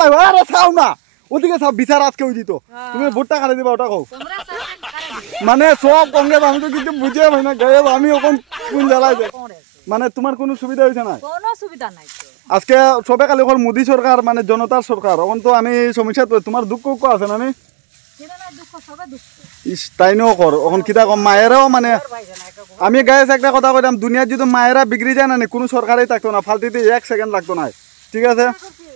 লাগবে আরে চাও না ওদিকে চাও বিচার আজকে ওই দিত তুমি ভোটটা খালি দিবা ওটা কও মানে সব কংগ্রেস আমি তো কিছু বুঝে পাই না গায়ে আমি ওখান কোন জেলায় যাই মানে তোমার কোনো সুবিধা হয়েছে না কোনো সুবিধা নাই আজকে সবে কালি মোদী সরকার মানে জনতার সরকার এখন তো আমি সমস্যা তোমার দুঃখ আছে না তাই নো কর এখন কিতা কম মায়েরাও মানে আমি গায়ে একটা কথা কইলাম দুনিয়ার যদি মায়েরা বিগড়ি যায় না কোনো সরকারই থাকতো না ফালতিতে 1 সেকেন্ড লাগতো না ঠিক আছে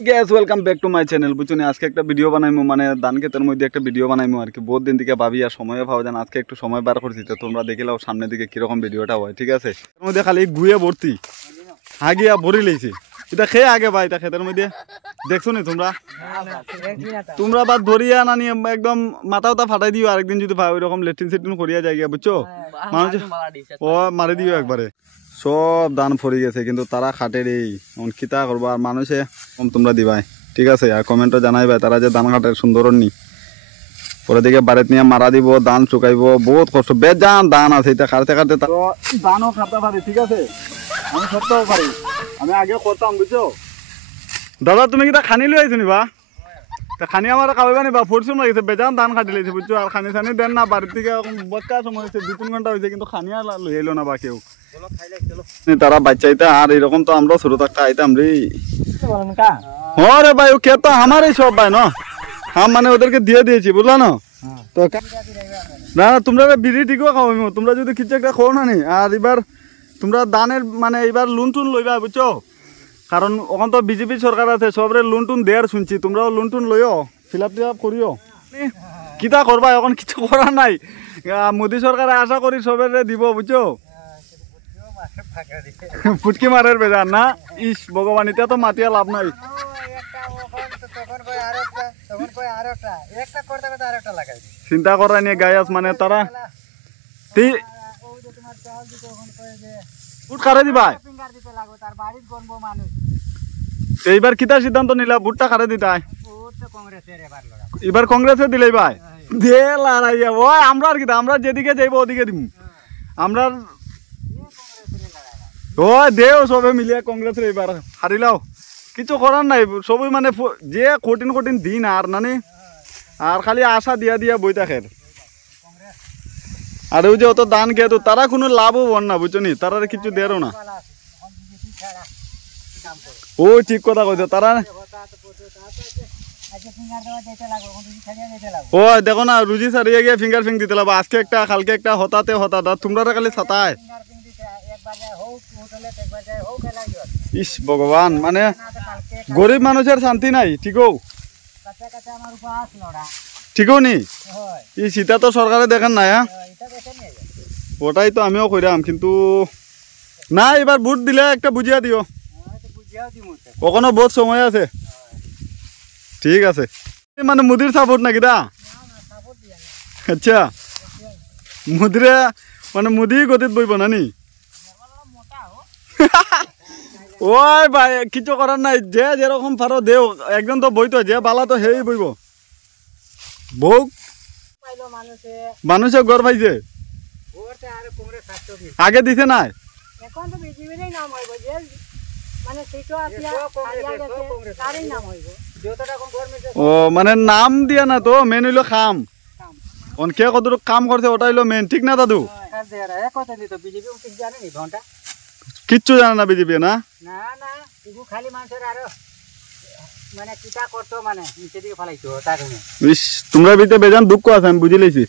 guys welcome back to my channel বুঝছো আজকে একটা ভিডিও বানাইমু মানে ধান ক্ষেতের মধ্যে একটা ভিডিও বানাইমু আর কি বহুত দিন থেকে ভাবি আর সময়ও পাওয়া যায় না আজকে একটু সময় বার করছি তো তোমরা দেখিলাও সামনের দিকে কিরকম ভিডিওটা হয় ঠিক আছে এর মধ্যে খালি গুয়ে ভর্তি হাগিয়া ভরি লেছি এটা খেয়ে আগে ভাই এটা ক্ষেতের মধ্যে দেখছো নি তোমরা বাদ ধরিয়া না নিয়ে একদম মাথাটা ফাটাই দিও আরেকদিন যদি ভাই ওইরকম লেট্রিন সেট্রিন করিয়া যায় বুঝছো মানুষ ও মারি দিও একবারে সব দান ফরি গেছে কিন্তু তারা খাটের এই কিতা করবো আর মানুষে কম তোমরা দিবাই ঠিক আছে আর কমেন্টও জানাইবাই তারা যে ধান খাটের সুন্দর নি পরে দিকে বাড়িতে নিয়ে মারা দিব ধান শুকাইব বহুত কষ্ট বেজান ধান আছে এটা খাটতে খাটতে ধানও খাটতে পারি ঠিক আছে আমি সত্যও পারি আমি আগে করতাম বুঝছো দাদা তুমি কিটা খানি লৈ আইছো নিবা তা খানি আমার খাওয়াইবা নিবা ফোরসুম লাগিছে বেজান ধান খাটি লাইছে বুঝছো আর খানি সানি দেন না বাড়ির থেকে বক্কা সময় হয়েছে 2-3 ঘন্টা হয়েছে কিন্তু খানি আর লই এলো না বা কেউ তারা বাচ্চাইতে আর এরকম তো আমরা ছোট থাকতে আইতাম রে হ্যাঁ রে ভাই ও কে তো আমারই সব ভাই না মানে ওদেরকে দিয়ে দিয়েছি বুঝলা না তো না তোমরা বিড়ি টিকও খাওয়াইমো তোমরা যদি কিছু একটা খাও না নি আর এবার তোমরা দানের মানে এবার লোন টুন লইবা বুঝছো কারণ ওখান তো বিজেপি সরকার আছে সবরে লোন টুন দেয়ার শুনছি তোমরাও লোন টুন লইও ফিল আপ করিও কিতা করবা এখন কিছু করার নাই মোদী সরকারে আশা করি সবের দিব বুঝছো ফুটকি মারের বেজার না ইস ভগবান এটা তো মাতিয়া লাভ নাই চিন্তা করা নিয়ে গায়াস মানে তারা কারে দিবা এইবার কিতা সিদ্ধান্ত নিলা ভোটটা কারে দিতাই এবার কংগ্রেসে দিলেই ভাই দে লড়াইয়া ওই আমরা আর কিতা আমরা যেদিকে যাইব ওদিকে দিব আমরা ও দেও সবে মিলিয়ে কংগ্রেসের এবার হারিলাও কিছু করার নাই সবই মানে যে কঠিন কঠিন দিন আর নানি আর খালি আশা দিয়া দিয়া বই থাকে আর ওই যে অত দান খেয়ে তো তারা কোনো লাভও বন না বুঝছো নি তারা কিছু দেরও না ও ঠিক কথা কইছো তারা ও দেখো না রুজি সারিয়ে গিয়ে ফিঙ্গার ফিং দিতে লাগবে আজকে একটা কালকে একটা হতাতে হঠাৎ তোমরা খালি ছাতায় ইস ভগবান মানে গরিব মানুষের শান্তি নাই ঠিকও ঠিকও নি ই সীতা তো সরকারে দেখেন না হ্যাঁ ওটাই তো আমিও কইরাম কিন্তু না এবার ভোট দিলে একটা বুঝিয়া দিও ওখানে বহুত সময় আছে ঠিক আছে মানে মোদির সাপোর্ট নাকি দা আচ্ছা মোদিরে মানে মোদি গতিত বইব না নি ওই ভাই কিছু করার নাই যে যেরকম পারো দেও একজন তো বইতো যে বালা তো হেই বইব বউ মানুষে গড় পাইছে আগে দিছে নাই ও মানে নাম দিয়া না তো মেন হইলো খাম কে কতটুকু কাম করছে ওটা হইলো মেন ঠিক না দাদু কিচ্ছু জানে না বিজেপি না তোমরা ভিতরে বেজান দুঃখ আছে আমি বুঝি লেছি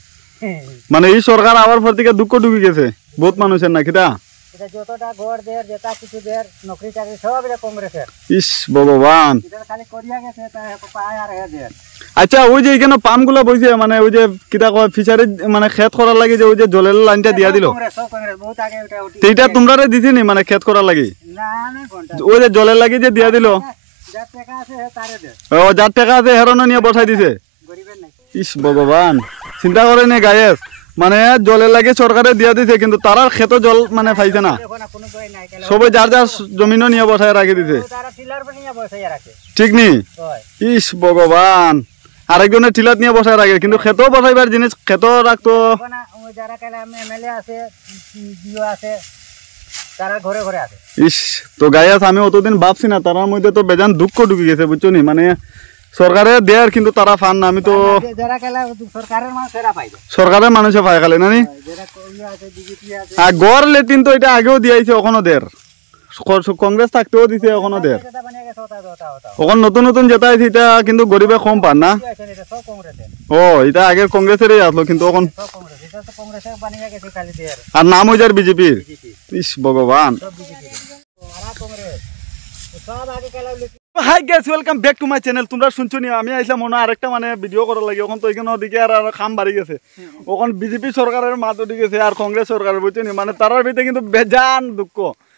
মানে এই সরকার আবার পর থেকে দুঃখ ঢুকে গেছে বহুত মানুষের না কিটা ইস ভগবান আচ্ছা ওই যে এখানে পাম্প গুলা বইছে মানে ওই যে কিতা কয় ফিশারি মানে খেত করার লাগে যে ওই যে জলের লাইনটা দিয়া দিল সেইটা তোমরা দিছি নি মানে খেত করার লাগে ওই যে জলের লাগে যে দিয়া দিল ও যার টাকা আছে হেরনো নিয়ে বসাই দিছে ইস ভগবান চিন্তা করে নি গায়েস মানে জলের লাগে সরকারে দিয়া দিছে কিন্তু তারা খেত জল মানে পাইছে না সবাই যার যার জমিনও নিয়ে বসায় রাখে দিছে ঠিক নি ইস ভগবান আরেকজনের টিলাত নিয়ে বসায় রাখে কিন্তু খেত বসাইবার জিনিস খেত রাখতো ইস তো গায়াস আমি অতদিন ভাবছি না তার মধ্যে তো বেজান দুঃখ ঢুকে গেছে বুঝছো নি মানে সরকারে দেয় কিন্তু তারা ফান না আমি তো যারা খেলা সরকারের মানুষেরা পাইবে সরকারের মানুষে পায় খালি নানি যারা কইয়া আছে বিজেপি আছে আর গড় লেটিন তো এটা আগেও দিয়েছে ওখানো দের কংগ্রেস থাকতেও দিছে ওখানো দের যেটা বানিয়ে গেছে ওটা ওটা ওটা ওখান নতুন নতুন যেটা আছে এটা কিন্তু গরিবে কম পান না এটা সব কংগ্রেসের ও এটা আগের কংগ্রেসেরই আসলো কিন্তু এখন সব কংগ্রেস এটা তো কংগ্রেসে বানিয়ে গেছে খালি দেয়ার আর নাম হয়ে যার বিজেপির বিজেপি ইস ভগবান সব বিজেপি আর কংগ্রেস সব আগে খেলা hi guys welcome back to my channel তোমরা শুনছো নি আমি আইসলাম মনে আরেকটা মানে ভিডিও করার লাগে এখন তো এখানে ওদিকে আর খাম বাড়ি গেছে ওখান বিজেপি সরকারের মাত উঠে গেছে আর কংগ্রেস সরকারের বুঝছো নি মানে তারার ভিতরে কিন্তু বেজান দুঃখ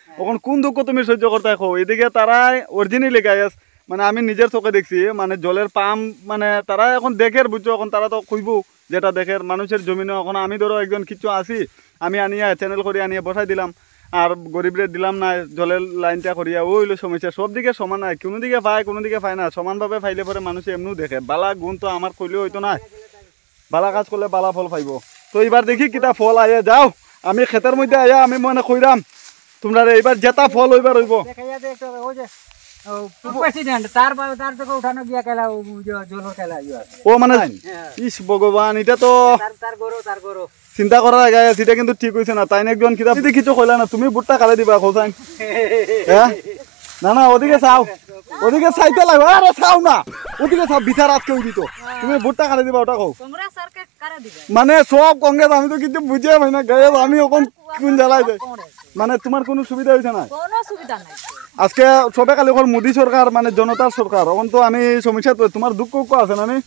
ওখান কোন দুঃখ তুমি সহ্য করতে দেখো এদিকে তারাই অরিজিনালি গাইস মানে আমি নিজের চোখে দেখছি মানে জলের পাম্প মানে তারা এখন দেখের বুঝছো এখন তারা তো কইব যেটা দেখের মানুষের জমিনে এখন আমি ধরো একজন কিছু আসি আমি আনিয়া চ্যানেল করে আনিয়ে বসাই দিলাম আর গরিবরে দিলাম না জলের লাইনটা করিয়া ওই হইলো সমস্যা সব দিকে সমান নাই কোনো দিকে পায় কোনো দিকে পায় না সমানভাবে ফাইলে পরে মানুষ এমনিও দেখে বালা গুণ তো আমার কইলেও হইতো না বালা কাজ করলে বালা ফল পাইব তো এবার দেখি কিতা ফল আইয়া যাও আমি ক্ষেতের মধ্যে আইয়া আমি মনে কইরাম তোমরা এইবার যেটা ফল হইবার হইব দেখা যাচ্ছে একটা ওই যে প্রেসিডেন্ট তার তার থেকে উঠানো গিয়া খেলা জলের খেলা ও মানে ইস ভগবান এটা তো তার গরু চিন্তা করার আগে সেটা কিন্তু ঠিক হয়েছে না তাই একজন কিতাব কিছু কইলা না তুমি বুটটা খালে দিবা খোসাইন হ্যাঁ না না ওদিকে চাও ওদিকে চাইতে লাগবে আরে চাও না ওদিকে চাও বিচার আজকে দিত তুমি বুটটা খালে দিবা ওটা কও কংগ্রেস সরকার কারে দিবে মানে সব কংগ্রেস আমি তো কিছু বুঝে পাই না গায়ে আমি ওখান কোন জ্বালাই যায় মানে তোমার কোনো সুবিধা হয়েছে না কোনো সুবিধা নাই আজকে সবে কালি ওখান মোদী সরকার মানে জনতার সরকার এখন তো আমি সমস্যা তোমার দুঃখ আছে না নি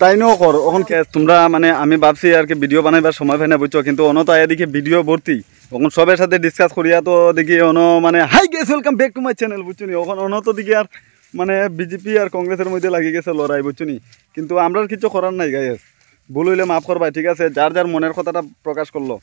তাইনও কর ওখান তোমরা মানে আমি ভাবছি আর কি ভিডিও বানাইবার সময় পাই না বুঝছো কিন্তু অন তো আয়া দেখি ভিডিও ভর্তি ওখান সবের সাথে ডিসকাস করিয়া তো দেখি অন মানে hi guys welcome back to my channel বুঝছো নি ওখান অন তো দেখি আর মানে বিজেপি আর কংগ্রেসের মধ্যে লাগি গেছে লড়াই বুঝছো নি কিন্তু আমরা কিছু করার নাই গাইস ভুল হইলে মাফ করবাই ঠিক আছে যার যার মনের কথাটা প্রকাশ করলো